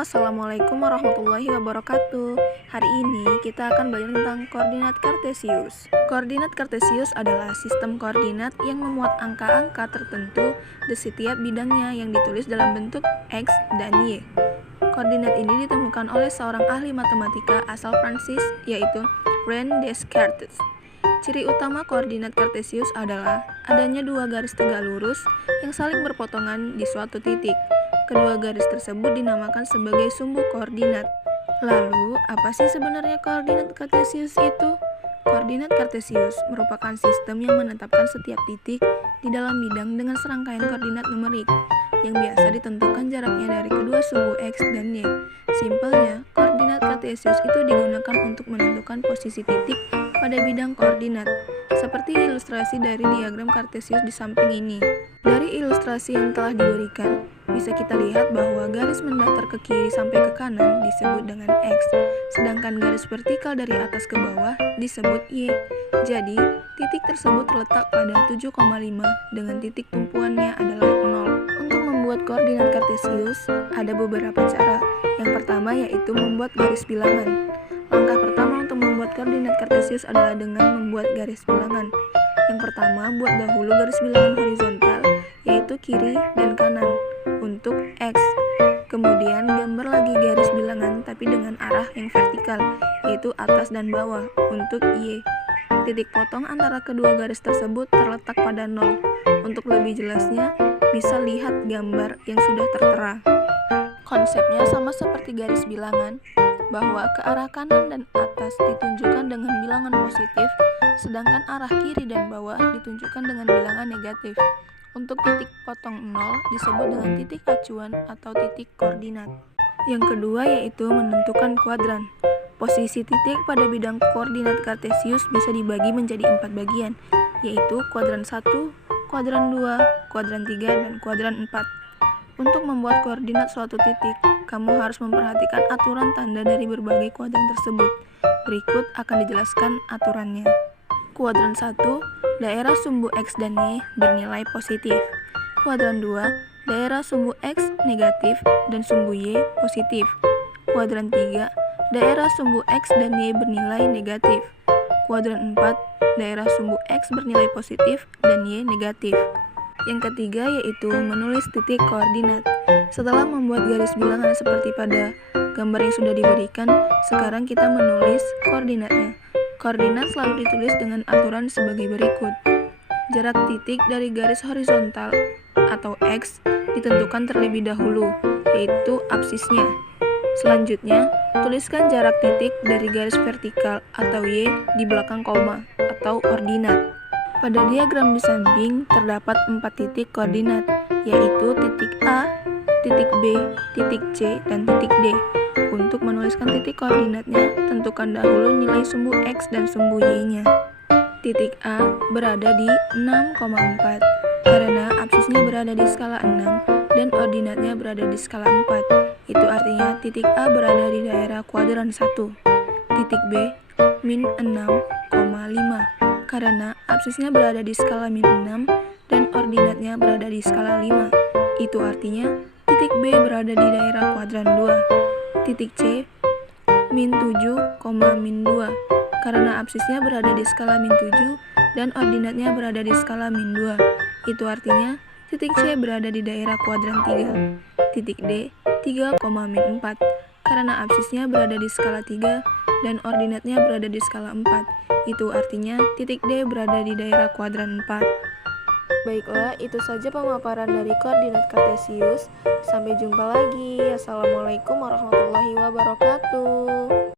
Halo, Assalamualaikum warahmatullahi wabarakatuh. Hari ini kita akan belajar tentang koordinat kartesius. Koordinat kartesius adalah sistem koordinat yang memuat angka-angka tertentu di setiap bidangnya yang ditulis dalam bentuk X dan Y. Koordinat ini ditemukan oleh seorang ahli matematika asal Prancis, yaitu René Descartes. Ciri utama koordinat kartesius adalah adanya dua garis tegak lurus yang saling berpotongan di suatu titik. Kedua garis tersebut dinamakan sebagai sumbu koordinat. Lalu, apa sih sebenarnya koordinat kartesius itu? Koordinat kartesius merupakan sistem yang menetapkan setiap titik di dalam bidang dengan serangkaian koordinat numerik yang biasa ditentukan jaraknya dari kedua sumbu X dan Y. Simpelnya, koordinat kartesius itu digunakan untuk menentukan posisi titik pada bidang koordinat, seperti ilustrasi dari diagram kartesius di samping ini. Dari ilustrasi yang telah diberikan, bisa kita lihat bahwa garis mendatar ke kiri sampai ke kanan disebut dengan X, sedangkan garis vertikal dari atas ke bawah disebut Y. Jadi, titik tersebut terletak pada 7,5 dengan titik tumpuannya adalah 0. Untuk membuat koordinat kartesius, ada beberapa cara. Yang pertama yaitu membuat garis bilangan. Langkah pertama untuk membuat koordinat kartesius adalah dengan membuat garis bilangan. Yang pertama, buat dahulu garis bilangan horizontal, yaitu kiri dan kanan, untuk X. Kemudian gambar lagi garis bilangan tapi dengan arah yang vertikal, yaitu atas dan bawah, untuk Y. Titik potong antara kedua garis tersebut terletak pada 0. Untuk lebih jelasnya, bisa lihat gambar yang sudah tertera. Konsepnya sama seperti garis bilangan, bahwa ke arah kanan dan atas ditunjukkan dengan bilangan positif, sedangkan arah kiri dan bawah ditunjukkan dengan bilangan negatif. Untuk titik potong 0 disebut dengan titik acuan atau titik koordinat. Yang kedua yaitu menentukan kuadran. Posisi titik pada bidang koordinat kartesius bisa dibagi menjadi 4 bagian, yaitu kuadran 1, kuadran 2, kuadran 3, dan kuadran 4. Untuk membuat koordinat suatu titik, kamu harus memperhatikan aturan tanda dari berbagai kuadran tersebut. Berikut akan dijelaskan aturannya. Kuadran 1, daerah sumbu X dan Y bernilai positif. Kuadran 2, daerah sumbu X negatif dan sumbu Y positif. Kuadran 3, daerah sumbu X dan Y bernilai negatif. Kuadran 4, daerah sumbu X bernilai positif dan Y negatif. Yang ketiga yaitu menulis titik koordinat. Setelah membuat garis bilangan seperti pada gambar yang sudah diberikan, sekarang kita menulis koordinatnya. Koordinat selalu ditulis dengan aturan sebagai berikut. Jarak titik dari garis horizontal atau X ditentukan terlebih dahulu, yaitu absisnya. Selanjutnya, tuliskan jarak titik dari garis vertikal atau Y di belakang koma atau ordinat. Pada diagram di samping terdapat 4 titik koordinat, yaitu titik A, titik B, titik C, dan titik D. Untuk menuliskan titik koordinatnya, tentukan dahulu nilai sumbu X dan sumbu Y-nya. Titik A berada di 6,4 karena absisnya berada di skala 6 dan ordinatnya berada di skala 4. Itu artinya titik A berada di daerah kuadran 1. Titik B min 6,5 karena absisnya berada di skala min 6 dan ordinatnya berada di skala 5. Itu artinya titik B berada di daerah kuadran 2. Titik C min 7, min 2 karena absisnya berada di skala min 7 dan ordinatnya berada di skala min 2. Itu artinya titik C berada di daerah kuadran 3. Titik D 3, min 4 karena absisnya berada di skala 3 dan ordinatnya berada di skala 4. Itu artinya titik D berada di daerah kuadran 4. Baiklah, itu saja pemaparan dari koordinat kartesius. Sampai jumpa lagi. Assalamualaikum warahmatullahi wabarakatuh.